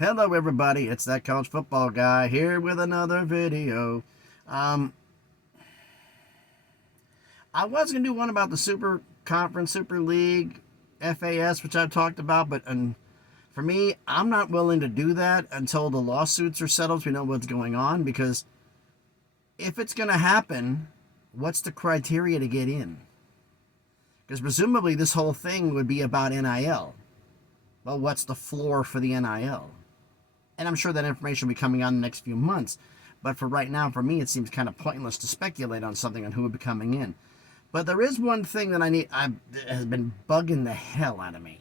Hello everybody, it's that college football guy here with another video. I was going to do one about the Super Conference, Super League, FAS, which I've talked about, but for me, I'm not willing to do that until the lawsuits are settled so we know what's going on, because if it's going to happen, what's the criteria to get in? Because presumably this whole thing would be about NIL. Well, what's the floor for the NIL? And I'm sure that information will be coming out in the next few months. But for right now, for me, it seems kind of pointless to speculate on something on who would be coming in. But there is one thing that has been bugging the hell out of me.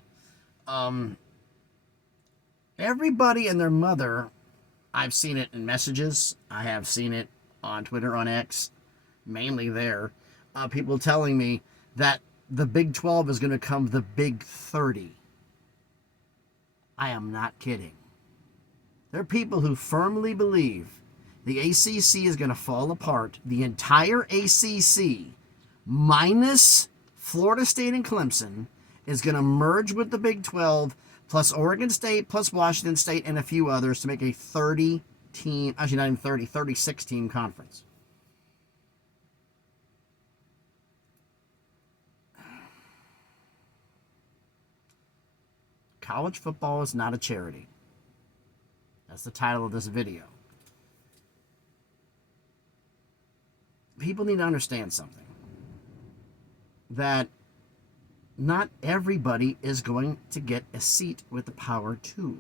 Everybody and their mother, I've seen it in messages. I have seen it on Twitter, on X, mainly there. People telling me that the Big 12 is going to become the Big 30. I am not kidding. There are people who firmly believe the ACC is going to fall apart. The entire ACC, minus Florida State and Clemson, is going to merge with the Big 12, plus Oregon State, plus Washington State, and a few others to make a 30-team, actually not even 30, 36-team conference. College football is not a charity. That's the title of this video. People need to understand something. That not everybody is going to get a seat with the Power 2.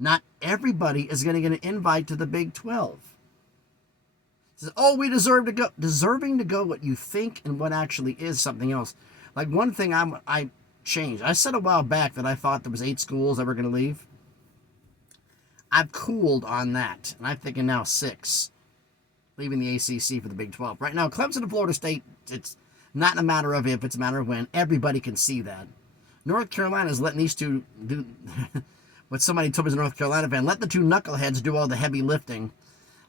Not everybody is going to get an invite to the Big 12. It says, oh, we deserve to go. Deserving to go, what you think and what actually is something else. Like one thing I changed. I said a while back that I thought there was 8 schools that were going to leave. I've cooled on that, and I'm thinking now 6, leaving the ACC for the Big 12. Right now, Clemson and Florida State, it's not a matter of if, it's a matter of when. Everybody can see that. North Carolina is letting these two do what somebody told me as a North Carolina fan. Let the two knuckleheads do all the heavy lifting.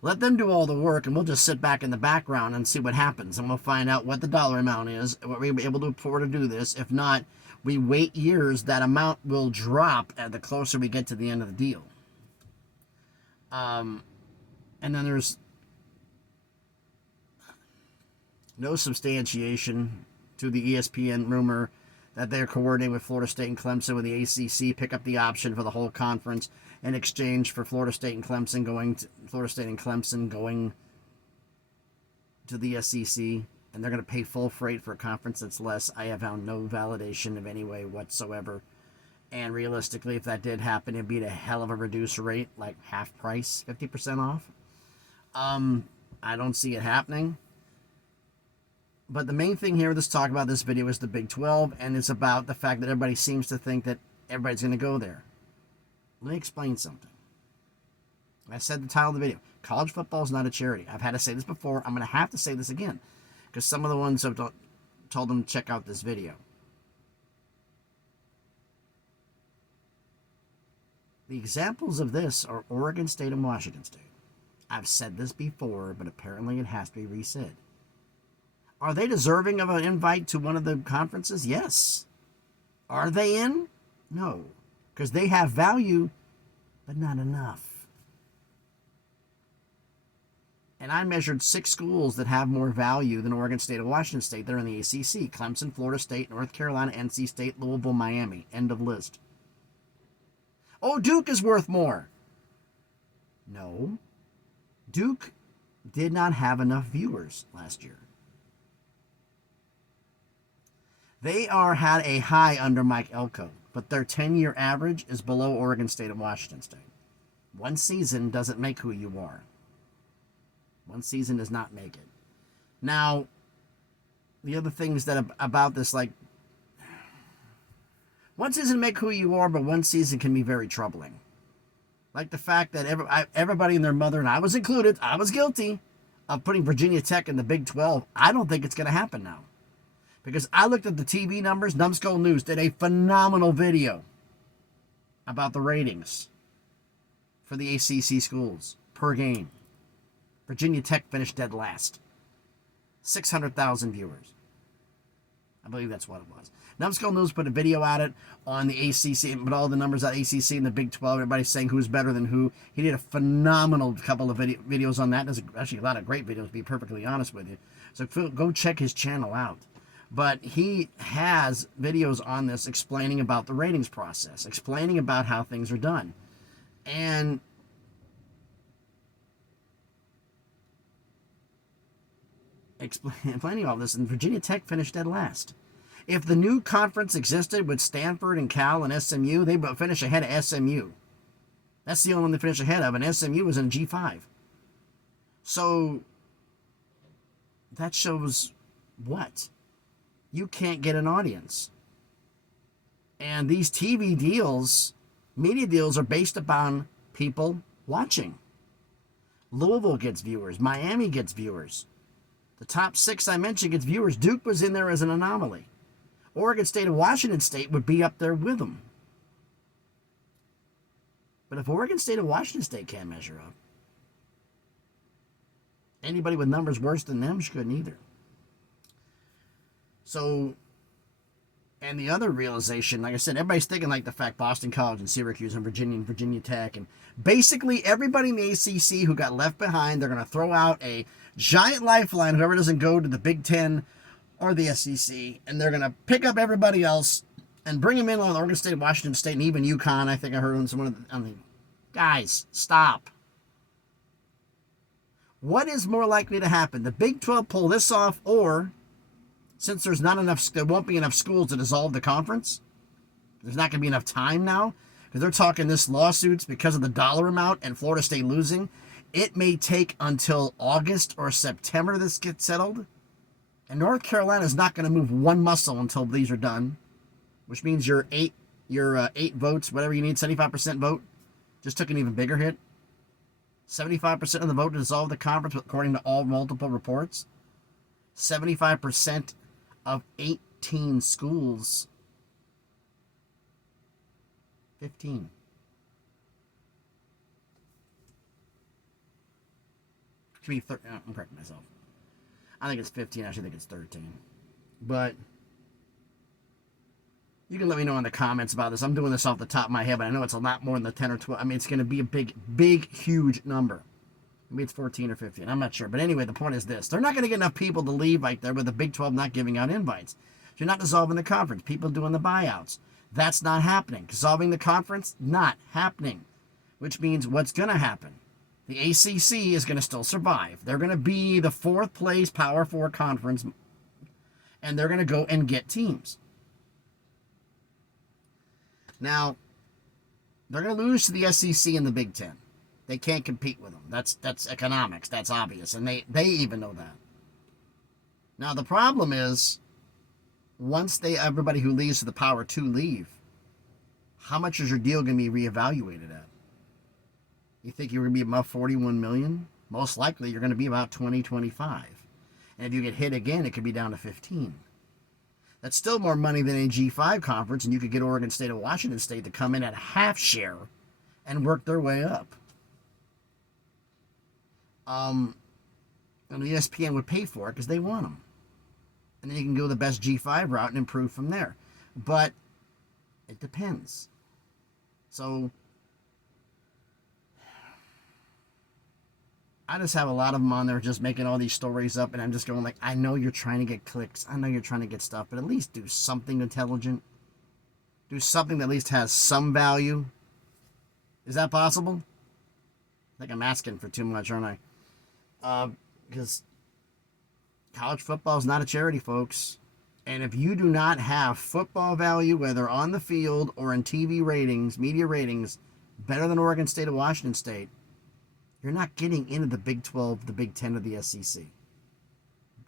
Let them do all the work, and we'll just sit back in the background and see what happens. And we'll find out what the dollar amount is, what we'll be able to afford to do this. If not, we wait years. That amount will drop the closer we get to the end of the deal. And then there's no substantiation to the ESPN rumor that they're coordinating with Florida State and Clemson with the ACC, pick up the option for the whole conference in exchange for Florida State and Clemson going to the SEC, and they're going to pay full freight for a conference that's less. I have found no validation of any way whatsoever. And realistically, if that did happen, it'd be at a hell of a reduced rate, like half price, 50% off. I don't see it happening. But the main thing here, let's talk about this video, is the Big 12, and it's about the fact that everybody seems to think that everybody's going to go there. Let me explain something. I said the title of the video, college football is not a charity. I've had to say this before. I'm going to have to say this again, because some of the ones have told them to check out this video. The examples of this are Oregon State and Washington State. I've said this before, but apparently it has to be resaid. Are they deserving of an invite to one of the conferences? Yes. Are they in? No. Because they have value, but not enough. And I measured 6 schools that have more value than Oregon State and Washington State. They're in the ACC. Clemson, Florida State, North Carolina, NC State, Louisville, Miami. End of list. Oh, Duke is worth more. No. Duke did not have enough viewers last year. They had a high under Mike Elko, but their 10-year average is below Oregon State and Washington State. One season doesn't make who you are. One season does not make it. Now, the other things that about this, like, one season make who you are, but one season can be very troubling. Like the fact that everybody and their mother, and I was included, I was guilty of putting Virginia Tech in the Big 12. I don't think it's going to happen now. Because I looked at the TV numbers. Numbskull News did a phenomenal video about the ratings for the ACC schools per game. Virginia Tech finished dead last. 600,000 viewers. I believe that's what it was. Numbskull News put a video at it on the ACC, but all the numbers at ACC and the Big 12, everybody's saying who's better than who. He did a phenomenal couple of videos on that. There's actually a lot of great videos, to be perfectly honest with you. So go check his channel out. But he has videos on this explaining about the ratings process, explaining about how things are done. And explaining all this, and Virginia Tech finished dead last. If the new conference existed with Stanford and Cal and SMU, they would finish ahead of SMU. That's the only one they finished ahead of, and SMU was in G5. So that shows what? You can't get an audience. And these TV deals, media deals, are based upon people watching. Louisville gets viewers. Miami gets viewers. The top 6 I mentioned gets viewers. Duke was in there as an anomaly. Oregon State and Washington State would be up there with them. But if Oregon State and Washington State can't measure up, anybody with numbers worse than them couldn't either. So, and the other realization, like I said, everybody's thinking like the fact Boston College and Syracuse and Virginia Tech, and basically everybody in the ACC who got left behind, they're going to throw out a giant lifeline, whoever doesn't go to the Big Ten or the SEC, and they're going to pick up everybody else and bring them in on Oregon State, Washington State, and even UConn. I think I heard on someone on the guys, stop. What is more likely to happen? The Big 12 pull this off, or since there's not enough, there won't be enough schools to dissolve the conference. There's not going to be enough time now, because they're talking this lawsuits because of the dollar amount and Florida State losing. It may take until August or September this gets settled. And North Carolina is not going to move one muscle until these are done, which means your eight votes, whatever you need, 75% vote, just took an even bigger hit. 75% of the vote to dissolve the conference, according to all multiple reports. 75% of 18 schools. 15. Should be 13. I'm correcting myself. I think it's 15. I actually think it's 13. But you can let me know in the comments about this. I'm doing this off the top of my head, but I know it's a lot more than the 10 or 12. I mean, it's going to be a big, huge number. Maybe it's 14 or 15. I'm not sure. But anyway, the point is this. They're not going to get enough people to leave right there with the Big 12 not giving out invites. You're not dissolving the conference. People doing the buyouts. That's not happening. Dissolving the conference, not happening. Which means what's going to happen? The ACC is going to still survive. They're going to be the 4th place Power 4 conference, and they're going to go and get teams. Now, they're going to lose to the SEC and the Big 10. They can't compete with them. That's economics. That's obvious, and they even know that. Now, the problem is, once everybody who leaves to the Power 2 leave, how much is your deal going to be reevaluated at? You think you're going to be above 41 million? Most likely you're going to be about 20, 25. And if you get hit again, it could be down to 15. That's still more money than a G5 conference, and you could get Oregon State and Washington State to come in at a half share and work their way up. And the ESPN would pay for it because they want them. And then you can go the best G5 route and improve from there. But it depends. So I just have a lot of them on there just making all these stories up, and I'm just going like, I know you're trying to get clicks. I know you're trying to get stuff, but at least do something intelligent. Do something that at least has some value. Is that possible? I think I'm asking for too much, aren't I? Because college football is not a charity, folks. And if you do not have football value, whether on the field or in TV ratings, media ratings, better than Oregon State or Washington State, you're not getting into the Big 12, the Big 10, or the SEC.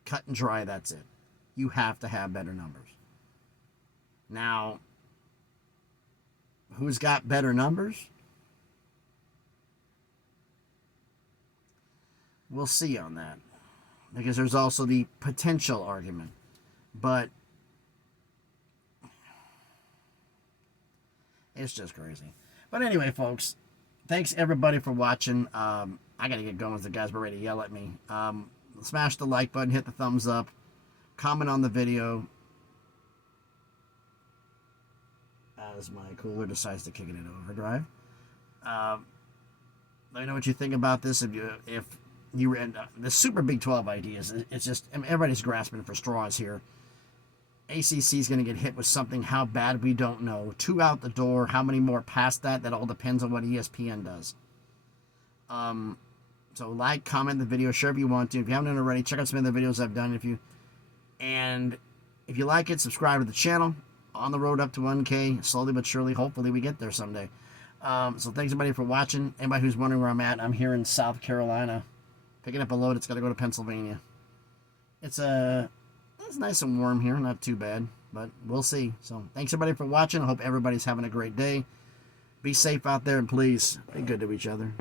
Cut and dry, that's it. You have to have better numbers. Now, who's got better numbers? We'll see on that. Because there's also the potential argument. But it's just crazy. But anyway, folks, thanks everybody for watching. I got to get going as the guys were ready to yell at me. Smash the like button, hit the thumbs up, comment on the video. as my cooler decides to kick it in overdrive. Let me know what you think about this. If you read the Super Big 12 ideas, it's just, I mean, everybody's grasping for straws here. ACC is going to get hit with something. How bad, we don't know. 2 out the door. How many more past that? That all depends on what ESPN does. So like, comment the video, share if you want to. If you haven't done it already, check out some of the videos I've done. If you like it, subscribe to the channel. On the road up to 1K, slowly but surely. Hopefully we get there someday. So thanks everybody for watching. Anybody who's wondering where I'm at, I'm here in South Carolina, picking up a load. It's got to go to Pennsylvania. It's nice and warm here, not too bad, but we'll see. So thanks everybody for watching. I hope everybody's having a great day. Be safe out there, and please be good to each other.